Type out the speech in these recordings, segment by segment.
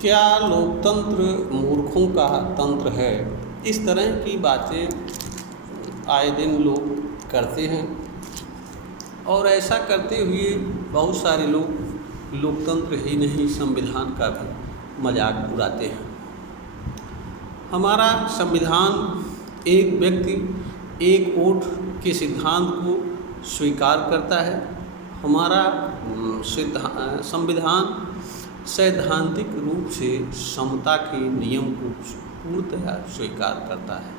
क्या लोकतंत्र मूर्खों का तंत्र है? इस तरह की बातें आए दिन लोग करते हैं और ऐसा करते हुए बहुत सारे लोग लोकतंत्र ही नहीं संविधान का भी मजाक उड़ाते हैं। हमारा संविधान एक व्यक्ति एक वोट के सिद्धांत को स्वीकार करता है। हमारा संविधान सैद्धांतिक रूप से समता के नियम को पूर्णतः स्वीकार करता है।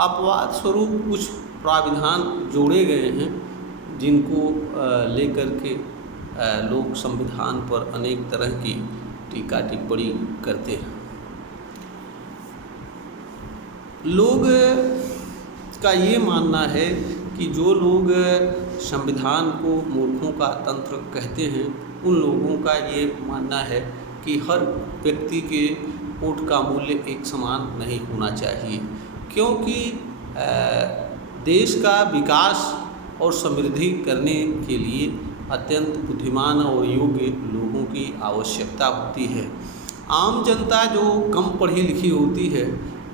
अपवाद स्वरूप कुछ प्राविधान जोड़े गए हैं जिनको लेकर के लोग संविधान पर अनेक तरह की टीका टिप्पणी करते हैं। लोग का ये मानना है कि जो लोग संविधान को मूर्खों का तंत्र कहते हैं उन लोगों का ये मानना है कि हर व्यक्ति के वोट का मूल्य एक समान नहीं होना चाहिए, क्योंकि देश का विकास और समृद्धि करने के लिए अत्यंत बुद्धिमान और योग्य लोगों की आवश्यकता होती है। आम जनता जो कम पढ़ी लिखी होती है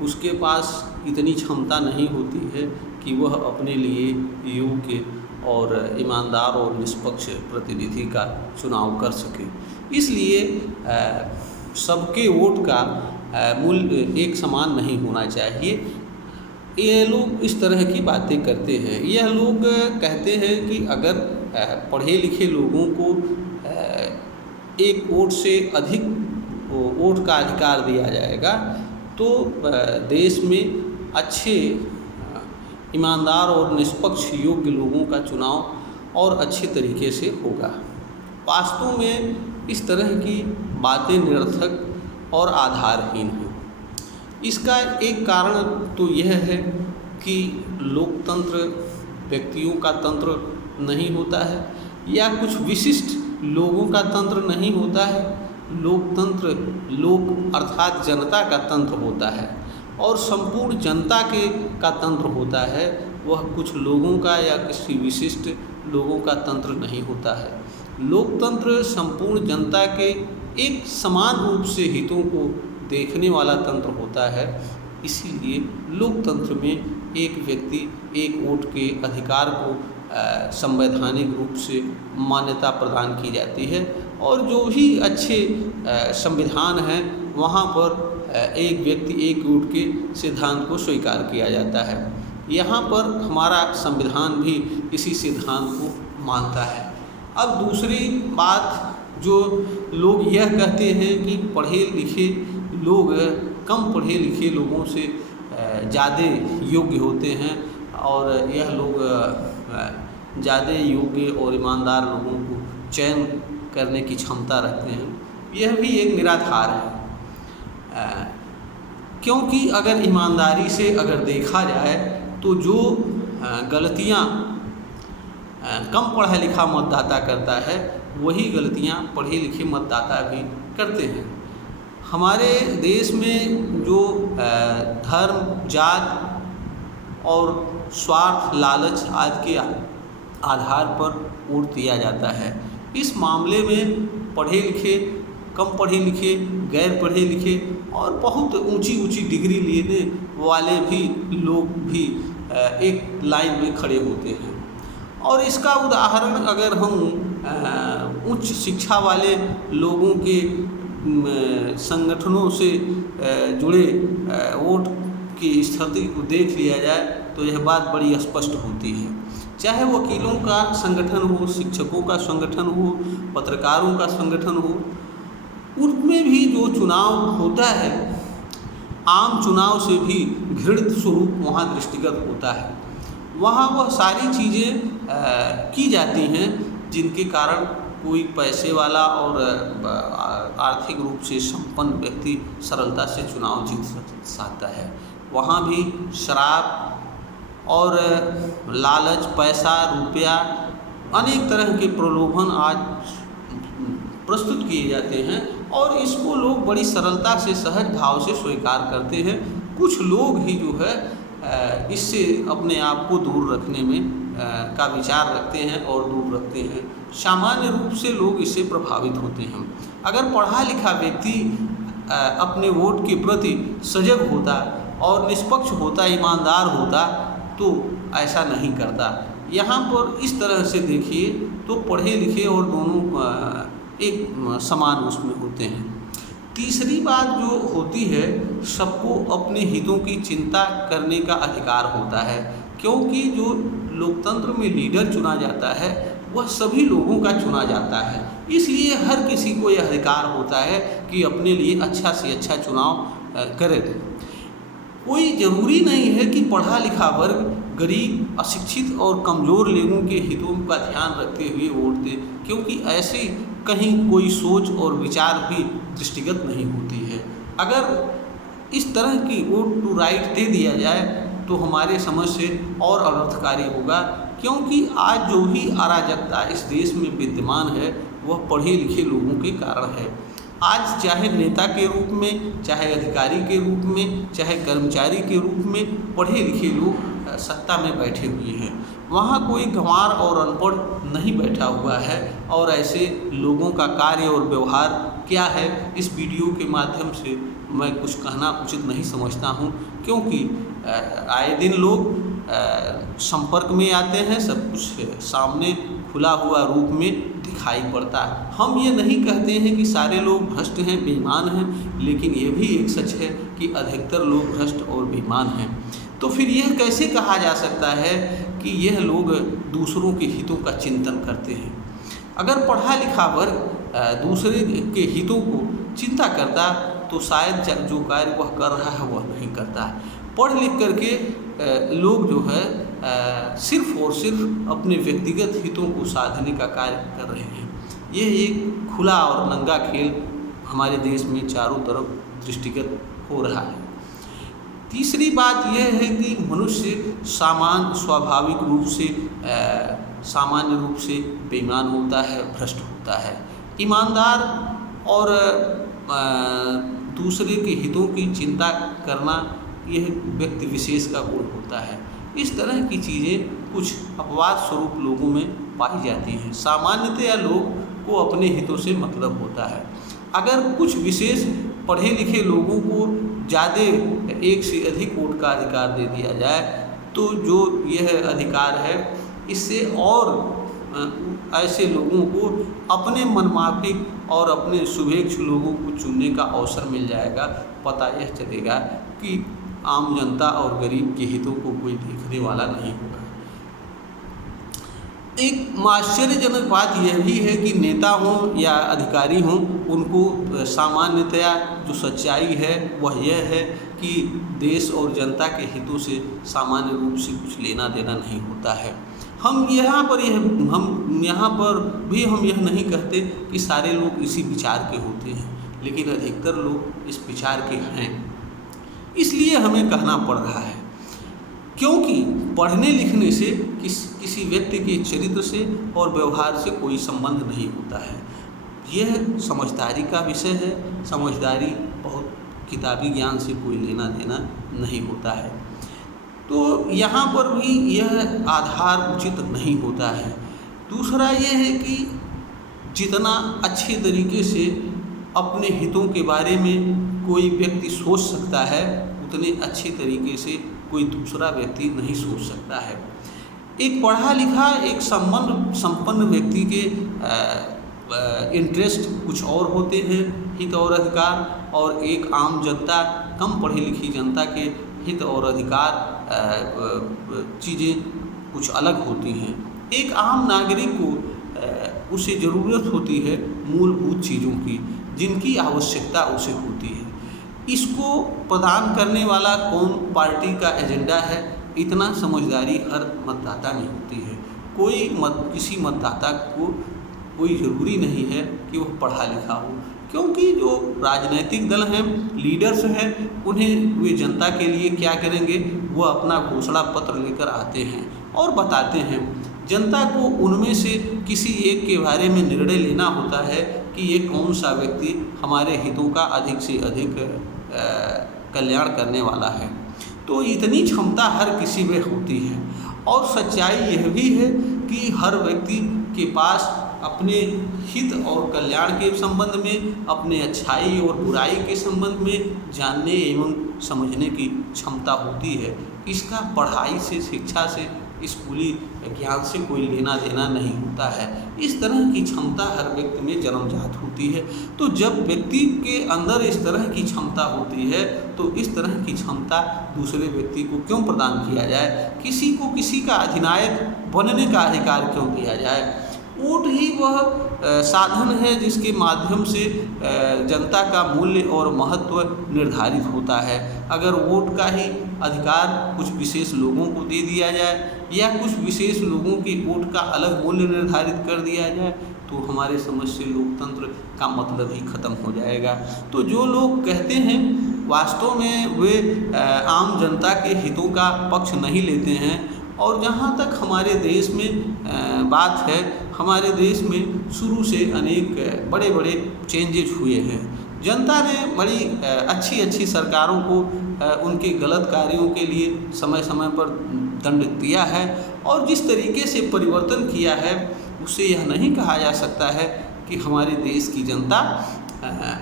उसके पास इतनी क्षमता नहीं होती है कि वह अपने लिए योग्य और ईमानदार और निष्पक्ष प्रतिनिधि का चुनाव कर सके। इसलिए सबके वोट का मूल्य एक समान नहीं होना चाहिए। ये लोग इस तरह की बातें करते हैं। यह लोग कहते हैं कि अगर पढ़े लिखे लोगों को एक वोट से अधिक वोट का अधिकार दिया जाएगा तो देश में अच्छे ईमानदार और निष्पक्ष योग्य लोगों का चुनाव और अच्छे तरीके से होगा। वास्तव में इस तरह की बातें निरर्थक और आधारहीन हैं। इसका एक कारण तो यह है कि लोकतंत्र व्यक्तियों का तंत्र नहीं होता है या कुछ विशिष्ट लोगों का तंत्र नहीं होता है। लोकतंत्र लोक अर्थात जनता का तंत्र होता है और संपूर्ण जनता का तंत्र होता है। वह कुछ लोगों का या किसी विशिष्ट लोगों का तंत्र नहीं होता है। लोकतंत्र संपूर्ण जनता के एक समान रूप से हितों को देखने वाला तंत्र होता है। इसीलिए लोकतंत्र में एक व्यक्ति एक वोट के अधिकार को संवैधानिक रूप से मान्यता प्रदान की जाती है और जो भी अच्छे संविधान हैं वहाँ पर एक व्यक्ति एक वोट के सिद्धांत को स्वीकार किया जाता है। यहाँ पर हमारा संविधान भी इसी सिद्धांत को मानता है। अब दूसरी बात जो लोग यह कहते हैं कि पढ़े लिखे लोग कम पढ़े लिखे लोगों से ज़्यादा योग्य होते हैं और यह लोग ज़्यादा योग्य और ईमानदार लोगों को चयन करने की क्षमता रखते हैं। यह भी एक निराधार है, क्योंकि अगर ईमानदारी से अगर देखा जाए तो जो गलतियां कम पढ़ा लिखा मतदाता करता है वही गलतियां पढ़े लिखे मतदाता भी करते हैं। हमारे देश में जो धर्म जात और स्वार्थ लालच आदि के आधार पर वोट दिया जाता है, इस मामले में पढ़े लिखे कम पढ़े लिखे गैर पढ़े लिखे और बहुत ऊंची ऊंची डिग्री लेने वाले भी लोग भी एक लाइन में खड़े होते हैं। और इसका उदाहरण अगर हम उच्च शिक्षा वाले लोगों के संगठनों से जुड़े वोट की स्थिति को देख लिया जाए तो यह बात बड़ी स्पष्ट होती है। चाहे वकीलों का संगठन हो, शिक्षकों का संगठन हो, पत्रकारों का संगठन हो, उनमें भी जो चुनाव होता है आम चुनाव से भी घृणित स्वरूप वहाँ दृष्टिगत होता है। वहाँ वह सारी चीज़ें की जाती हैं जिनके कारण कोई पैसे वाला और आर्थिक रूप से संपन्न व्यक्ति सरलता से चुनाव जीत सकता है। वहाँ भी शराब और लालच, पैसा, रुपया, अनेक तरह के प्रलोभन आज प्रस्तुत किए जाते हैं और इसको लोग बड़ी सरलता से सहज भाव से स्वीकार करते हैं। कुछ लोग ही जो है इससे अपने आप को दूर रखने में का विचार रखते हैं और दूर रखते हैं। सामान्य रूप से लोग इससे प्रभावित होते हैं। अगर पढ़ा लिखा व्यक्ति अपने वोट के प्रति सजग होता और निष्पक्ष होता, ईमानदार होता, तो ऐसा नहीं करता। यहाँ पर इस तरह से देखिए तो पढ़े लिखे और दोनों एक समान उसमें होते हैं। तीसरी बात जो होती है, सबको अपने हितों की चिंता करने का अधिकार होता है, क्योंकि जो लोकतंत्र में लीडर चुना जाता है वह सभी लोगों का चुना जाता है। इसलिए हर किसी को यह अधिकार होता है कि अपने लिए अच्छा से अच्छा चुनाव करे। कोई ज़रूरी नहीं है कि पढ़ा लिखा वर्ग गरीब, अशिक्षित और कमज़ोर लोगों के हितों का ध्यान रखते हुए वोट दे, क्योंकि ऐसे कहीं कोई सोच और विचार भी दृष्टिगत नहीं होती है। अगर इस तरह की वोट टू राइट दे दिया जाए तो हमारे समझ से और अनर्थकारी होगा, क्योंकि आज जो भी अराजकता इस देश में विद्यमान है वह पढ़े लिखे लोगों के कारण है। आज चाहे नेता के रूप में, चाहे अधिकारी के रूप में, चाहे कर्मचारी के रूप में पढ़े लिखे लोग सत्ता में बैठे हुए हैं। वहाँ कोई गंवार और अनपढ़ नहीं बैठा हुआ है। और ऐसे लोगों का कार्य और व्यवहार क्या है, इस वीडियो के माध्यम से मैं कुछ कहना उचित नहीं समझता हूँ, क्योंकि आए दिन लोग संपर्क में आते हैं, सब कुछ सामने खुला हुआ रूप में दिखाई पड़ता है। हम ये नहीं कहते हैं कि सारे लोग भ्रष्ट हैं, बेईमान हैं, लेकिन ये भी एक सच है कि अधिकतर लोग भ्रष्ट और बेईमान हैं। तो फिर यह कैसे कहा जा सकता है कि यह लोग दूसरों के हितों का चिंतन करते हैं? अगर पढ़ा लिखा वर्ग दूसरे के हितों को चिंता करता तो शायद जो कार्य वह कर रहा है वह नहीं करता। पढ़ लिख करके लोग जो है सिर्फ और सिर्फ अपने व्यक्तिगत हितों को साधने का कार्य कर रहे हैं। यह एक खुला और नंगा खेल हमारे देश में चारों तरफ दृष्टिगत हो रहा है। तीसरी बात यह है कि मनुष्य स्वाभाविक रूप से सामान्य रूप से बेईमान होता है, भ्रष्ट होता है। ईमानदार और दूसरे के हितों की चिंता करना यह व्यक्ति विशेष का गुण होता है। इस तरह की चीज़ें कुछ अपवाद स्वरूप लोगों में पाई जाती हैं। सामान्यतया लोग को अपने हितों से मतलब होता है। अगर कुछ विशेष पढ़े लिखे लोगों को ज़्यादा एक से अधिक वोट का अधिकार दे दिया जाए तो जो यह अधिकार है इससे और ऐसे लोगों को अपने मनमाफिक और अपने शुभेच्छु लोगों को चुनने का अवसर मिल जाएगा। पता यह चलेगा कि आम जनता और गरीब के हितों को कोई देखने वाला नहीं होगा। एक आश्चर्यजनक बात यह भी है कि नेता हों या अधिकारी हों, उनको सामान्यतया जो सच्चाई है वह यह है कि देश और जनता के हितों से सामान्य रूप से कुछ लेना देना नहीं होता है। हम यहाँ पर भी हम यह नहीं कहते कि सारे लोग इसी विचार के होते हैं, लेकिन अधिकतर लोग इस विचार के हैं। इसलिए हमें कहना पड़ रहा है, क्योंकि पढ़ने लिखने से किसी व्यक्ति के चरित्र से और व्यवहार से कोई संबंध नहीं होता है। यह समझदारी का विषय है। समझदारी बहुत किताबी ज्ञान से कोई लेना देना नहीं होता है। तो यहाँ पर भी यह आधार उचित नहीं होता है। दूसरा यह है कि जितना अच्छे तरीके से अपने हितों के बारे में कोई व्यक्ति सोच सकता है, उतने अच्छे तरीके से कोई दूसरा व्यक्ति नहीं सोच सकता है। एक पढ़ा लिखा, एक संपन्न व्यक्ति के इंटरेस्ट कुछ और होते हैं, हित और अधिकार, और एक आम जनता, कम पढ़ी लिखी जनता के हित और अधिकार चीज़ें कुछ अलग होती हैं। एक आम नागरिक को उसे ज़रूरत होती है मूलभूत चीज़ों की, जिनकी आवश्यकता उसे होती है। इसको प्रदान करने वाला कौन पार्टी का एजेंडा है, इतना समझदारी हर मतदाता में होती है। किसी मतदाता को कोई ज़रूरी नहीं है कि वह पढ़ा लिखा हो, क्योंकि जो राजनीतिक दल हैं, लीडर्स हैं, उन्हें वे जनता के लिए क्या करेंगे, वो अपना घोषणा पत्र लेकर आते हैं और बताते हैं। जनता को उनमें से किसी एक के बारे में निर्णय लेना होता है कि ये कौन सा व्यक्ति हमारे हितों का अधिक से अधिक कल्याण करने वाला है। तो इतनी क्षमता हर किसी में होती है। और सच्चाई यह भी है कि हर व्यक्ति के पास अपने हित और कल्याण के संबंध में, अपने अच्छाई और बुराई के संबंध में जानने एवं समझने की क्षमता होती है। इसका पढ़ाई से, शिक्षा से, स्कूली ज्ञान से कोई लेना देना नहीं होता है। इस तरह की क्षमता हर व्यक्ति में जन्मजात होती है। तो जब व्यक्ति के अंदर इस तरह की क्षमता होती है तो इस तरह की क्षमता दूसरे व्यक्ति को क्यों प्रदान किया जाए? किसी को किसी का अधिनायक बनने का अधिकार क्यों दिया जाए? वोट ही वह साधन है जिसके माध्यम से जनता का मूल्य और महत्व निर्धारित होता है। अगर वोट का ही अधिकार कुछ विशेष लोगों को दे दिया जाए या कुछ विशेष लोगों के वोट का अलग मूल्य निर्धारित कर दिया जाए तो हमारे समझ से लोकतंत्र का मतलब ही खत्म हो जाएगा। तो जो लोग कहते हैं वास्तव में वे आम जनता के हितों का पक्ष नहीं लेते हैं। और जहाँ तक हमारे देश में बात है, हमारे देश में शुरू से अनेक बड़े बड़े चेंजेज हुए हैं। जनता ने बड़ी अच्छी सरकारों को उनके गलत कार्यों के लिए समय समय पर दंड दिया है और जिस तरीके से परिवर्तन किया है उससे यह नहीं कहा जा सकता है कि हमारे देश की जनता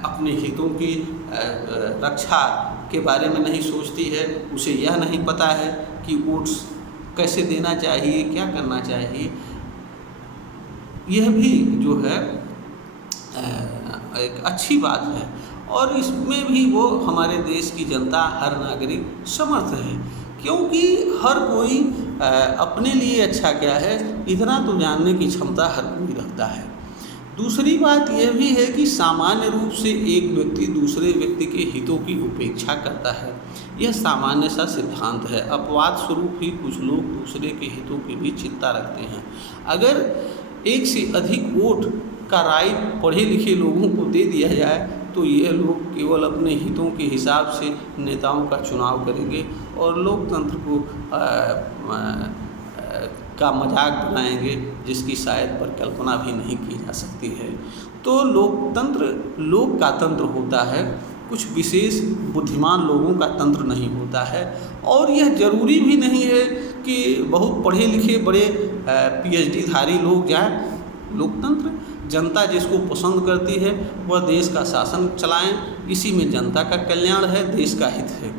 अपने हितों की रक्षा के बारे में नहीं सोचती है। उसे यह नहीं पता है कि वोट्स कैसे देना चाहिए, क्या करना चाहिए। यह भी जो है एक अच्छी बात है और इसमें भी वो हमारे देश की जनता, हर नागरिक समर्थ है, क्योंकि हर कोई अपने लिए अच्छा क्या है इतना तो जानने की क्षमता हर कोई रखता है। दूसरी बात यह भी है कि सामान्य रूप से एक व्यक्ति दूसरे व्यक्ति के हितों की उपेक्षा करता है। यह सामान्य सा सिद्धांत है। अपवाद स्वरूप ही कुछ लोग दूसरे के हितों की भी चिंता रखते हैं। अगर एक से अधिक वोट का राइट पढ़े लिखे लोगों को दे दिया जाए तो ये लोग केवल अपने हितों के हिसाब से नेताओं का चुनाव करेंगे और लोकतंत्र को का मजाक बनाएंगे जिसकी शायद परिकल्पना भी नहीं की जा सकती है। तो लोकतंत्र लोक का तंत्र होता है, कुछ विशेष बुद्धिमान लोगों का तंत्र नहीं होता है। और यह जरूरी भी नहीं है कि बहुत पढ़े लिखे बड़े PhD धारी लोग जाएं। लोकतंत्र जनता जिसको पसंद करती है वह देश का शासन चलाएं, इसी में जनता का कल्याण है, देश का हित है।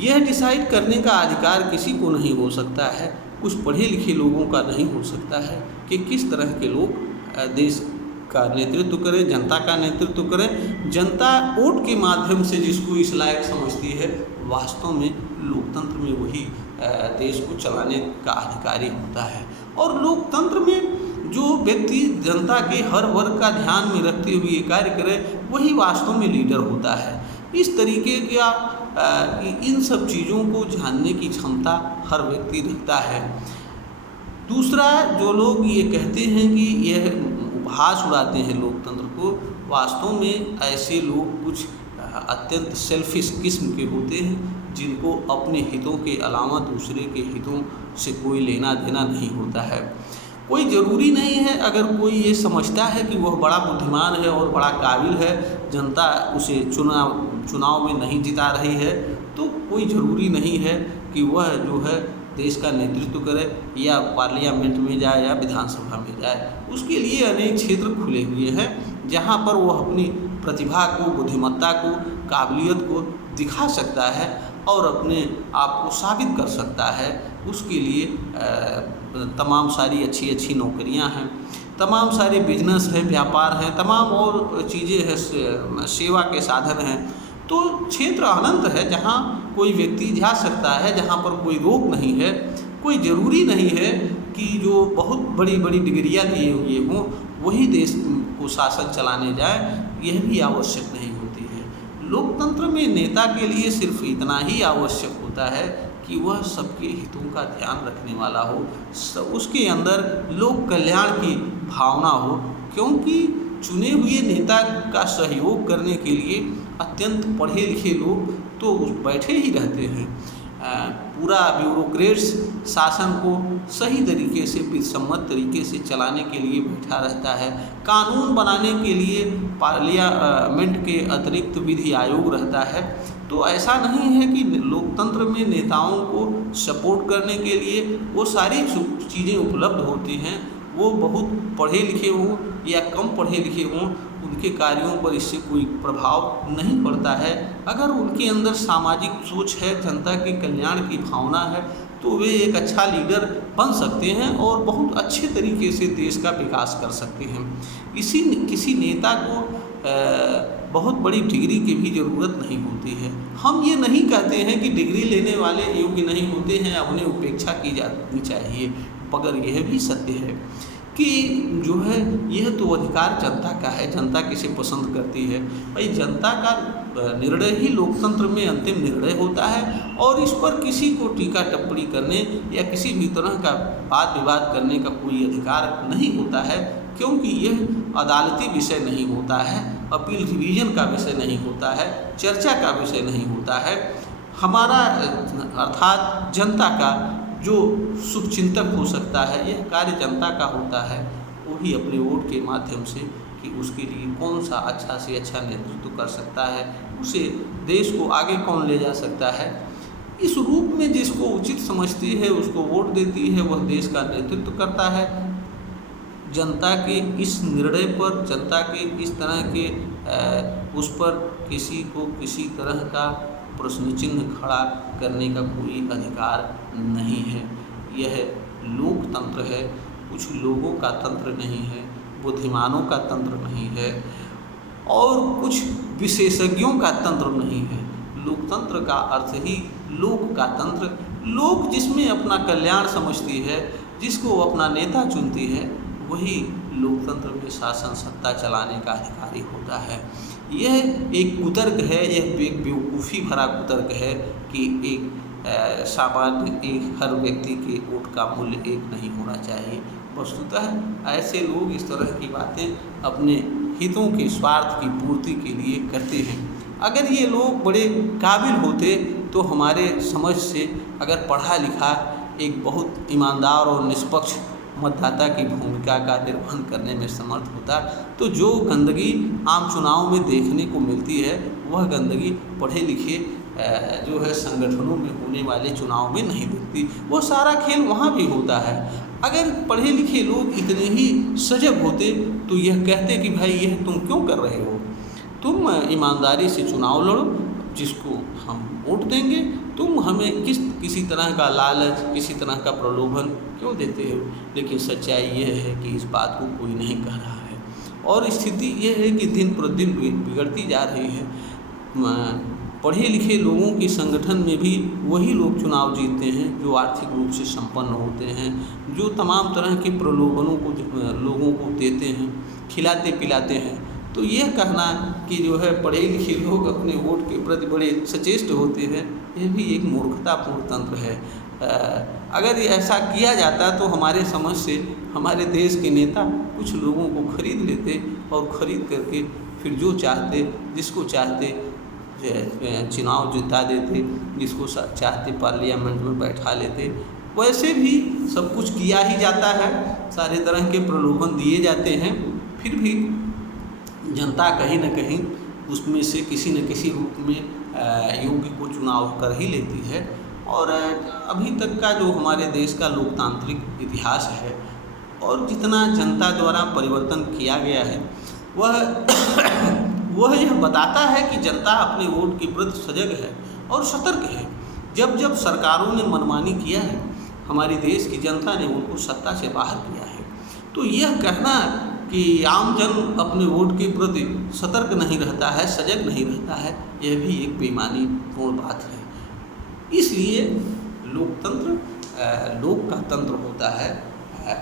यह डिसाइड करने का अधिकार किसी को नहीं हो सकता है, कुछ पढ़े लिखे लोगों का नहीं हो सकता है कि किस तरह के लोग देश का नेतृत्व करें, जनता का नेतृत्व करें। जनता वोट के माध्यम से जिसको इस लायक समझती है, वास्तव में लोकतंत्र में वही देश को चलाने का अधिकारी होता है। और लोकतंत्र में जो व्यक्ति जनता के हर वर्ग का ध्यान में रखते हुए ये कार्य करे वही वास्तव में लीडर होता है। इस तरीके का इन सब चीज़ों को जानने की क्षमता हर व्यक्ति रखता है। दूसरा, जो लोग ये कहते हैं कि यह उपहास उड़ाते हैं लोकतंत्र को, वास्तव में ऐसे लोग कुछ अत्यंत सेल्फिश किस्म के होते हैं जिनको अपने हितों के अलावा दूसरे के हितों से कोई लेना देना नहीं होता है। कोई ज़रूरी नहीं है, अगर कोई ये समझता है कि वह बड़ा बुद्धिमान है और बड़ा काबिल है, जनता उसे चुनाव में नहीं जिता रही है, तो कोई ज़रूरी नहीं है कि वह जो है देश का नेतृत्व करे या पार्लियामेंट में जाए या विधानसभा में जाए। उसके लिए अनेक क्षेत्र खुले हुए हैं जहाँ पर वह अपनी प्रतिभा को, बुद्धिमत्ता को, काबिलियत को दिखा सकता है और अपने आप को साबित कर सकता है। उसके लिए तमाम सारी अच्छी नौकरियां हैं, तमाम सारे बिजनेस है, व्यापार हैं, तमाम और चीज़ें हैं, सेवा के साधन हैं। तो क्षेत्र अनंत है जहाँ कोई व्यक्ति जा सकता है, जहाँ पर कोई रोक नहीं है। कोई ज़रूरी नहीं है कि जो बहुत बड़ी बड़ी डिग्रियाँ लिए हुए हों वही देश को शासन चलाने जाए, यह भी आवश्यक नहीं होती है। लोकतंत्र में नेता के लिए सिर्फ इतना ही आवश्यक होता है कि वह सबके हितों का ध्यान रखने वाला हो, उसके अंदर लोक कल्याण की भावना हो, क्योंकि चुने हुए नेता का सहयोग करने के लिए अत्यंत पढ़े लिखे लोग तो बैठे ही रहते हैं। पूरा ब्यूरोक्रेट्स शासन को सही तरीके से, विसम्मत तरीके से चलाने के लिए बैठा रहता है। कानून बनाने के लिए पार्लियामेंट के अतिरिक्त विधि आयोग रहता है। तो ऐसा नहीं है कि लोकतंत्र में नेताओं को सपोर्ट करने के लिए वो सारी चीज़ें उपलब्ध होती हैं, वो बहुत पढ़े लिखे हों या कम पढ़े लिखे हों, उनके कार्यों पर इससे कोई प्रभाव नहीं पड़ता है। अगर उनके अंदर सामाजिक सोच है, जनता के कल्याण की भावना है, तो वे एक अच्छा लीडर बन सकते हैं और बहुत अच्छे तरीके से देश का विकास कर सकते हैं। किसी नेता को बहुत बड़ी डिग्री की भी ज़रूरत नहीं होती है। हम ये नहीं कहते हैं कि डिग्री लेने वाले योग्य नहीं होते हैं या उन्हें उपेक्षा की जानी चाहिए, मगर यह भी सत्य है कि जो है यह तो अधिकार जनता का है, जनता किसे पसंद करती है। भाई जनता का निर्णय ही लोकतंत्र में अंतिम निर्णय होता है और इस पर किसी को टीका टिप्पणी करने या किसी भी तरह का वाद विवाद करने का कोई अधिकार नहीं होता है, क्योंकि यह अदालती विषय नहीं होता है, अपील रिवीजन का विषय नहीं होता है, चर्चा का विषय नहीं होता है। हमारा अर्थात जनता का जो शुभचिंतक हो सकता है, यह कार्य जनता का होता है। वही अपने वोट के माध्यम से कि उसके लिए कौन सा अच्छा से अच्छा नेतृत्व कर सकता है, उसे देश को आगे कौन ले जा सकता है, इस रूप में जिसको उचित समझती है उसको वोट देती है, वह देश का नेतृत्व करता है। जनता के इस निर्णय पर, जनता के इस तरह के उस पर किसी को किसी तरह का प्रश्न चिन्ह खड़ा करने का कोई अधिकार नहीं है। यह लोकतंत्र है, कुछ लोगों का तंत्र नहीं है, बुद्धिमानों का तंत्र नहीं है और कुछ विशेषज्ञों का तंत्र नहीं है। लोकतंत्र का अर्थ ही लोक का तंत्र, लोक जिसमें अपना कल्याण समझती है, जिसको वो अपना नेता चुनती है, वही लोकतंत्र में शासन सत्ता चलाने का अधिकारी होता है। यह एक कुतर्क है, यह एक बेवकूफ़ी भरा कुतर्क है कि एक सामान्य हर व्यक्ति के वोट का मूल्य एक नहीं होना चाहिए। वस्तुतः ऐसे लोग इस तरह की बातें अपने हितों के स्वार्थ की पूर्ति के लिए करते हैं। अगर ये लोग बड़े काबिल होते तो हमारे समझ से अगर पढ़ा लिखा एक बहुत ईमानदार और निष्पक्ष मतदाता की भूमिका का निर्वहन करने में समर्थ होता, तो जो गंदगी आम चुनाव में देखने को मिलती है वह गंदगी पढ़े लिखे जो है संगठनों में होने वाले चुनाव में नहीं दिखती। वो सारा खेल वहाँ भी होता है। अगर पढ़े लिखे लोग इतने ही सजग होते तो यह कहते कि भाई यह तुम क्यों कर रहे हो, तुम ईमानदारी से चुनाव लड़ो, जिसको हम वोट देंगे, तुम हमें किसी तरह का लालच, किसी तरह का प्रलोभन क्यों देते हो। लेकिन सच्चाई यह है कि इस बात को कोई नहीं कह रहा है और स्थिति यह है कि दिन प्रतिदिन बिगड़ती जा रही है। पढ़े लिखे लोगों के संगठन में भी वही लोग चुनाव जीतते हैं जो आर्थिक रूप से संपन्न होते हैं, जो तमाम तरह के प्रलोभनों को लोगों को देते हैं, खिलाते पिलाते हैं। तो यह कहना कि जो है पढ़े लिखे लोग अपने वोट के प्रति बड़े सचेष्ट होते हैं, यह भी एक मूर्खतापूर्ण तंत्र है। अगर ऐसा किया जाता तो हमारे समझ से हमारे देश के नेता कुछ लोगों को खरीद लेते और ख़रीद करके फिर जो चाहते, जिसको चाहते चुनाव जिता देते, जिसको चाहते पार्लियामेंट में बैठा लेते। वैसे भी सब कुछ किया ही जाता है, सारे तरह के प्रलोभन दिए जाते हैं, फिर भी जनता कहीं न कहीं उसमें से किसी न किसी रूप में योग्य को चुनाव कर ही लेती है। और अभी तक का जो हमारे देश का लोकतांत्रिक इतिहास है और जितना जनता द्वारा परिवर्तन किया गया है वह यह बताता है कि जनता अपने वोट के प्रति सजग है और सतर्क है। जब जब सरकारों ने मनमानी किया है, हमारे देश की जनता ने उनको सत्ता से बाहर किया है। तो यह कहना कि आम जन अपने वोट के प्रति सतर्क नहीं रहता है, सजग नहीं रहता है, यह भी एक बेईमानी पूर्ण बात है। इसलिए लोकतंत्र लोक का तंत्र होता है,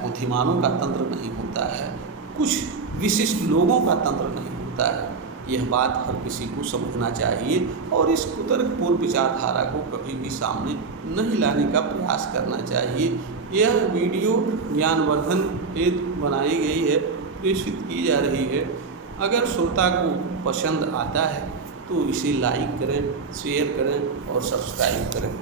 बुद्धिमानों का तंत्र नहीं होता है, कुछ विशिष्ट लोगों का तंत्र नहीं होता है। यह बात हर किसी को समझना चाहिए और इस कुतर्कपूर्ण विचारधारा को कभी भी सामने नहीं लाने का प्रयास करना चाहिए। यह वीडियो ज्ञानवर्धन हेतु बनाई गई है, प्रेषित की जा रही है। अगर श्रोता को पसंद आता है तो इसे लाइक करें, शेयर करें और सब्सक्राइब करें।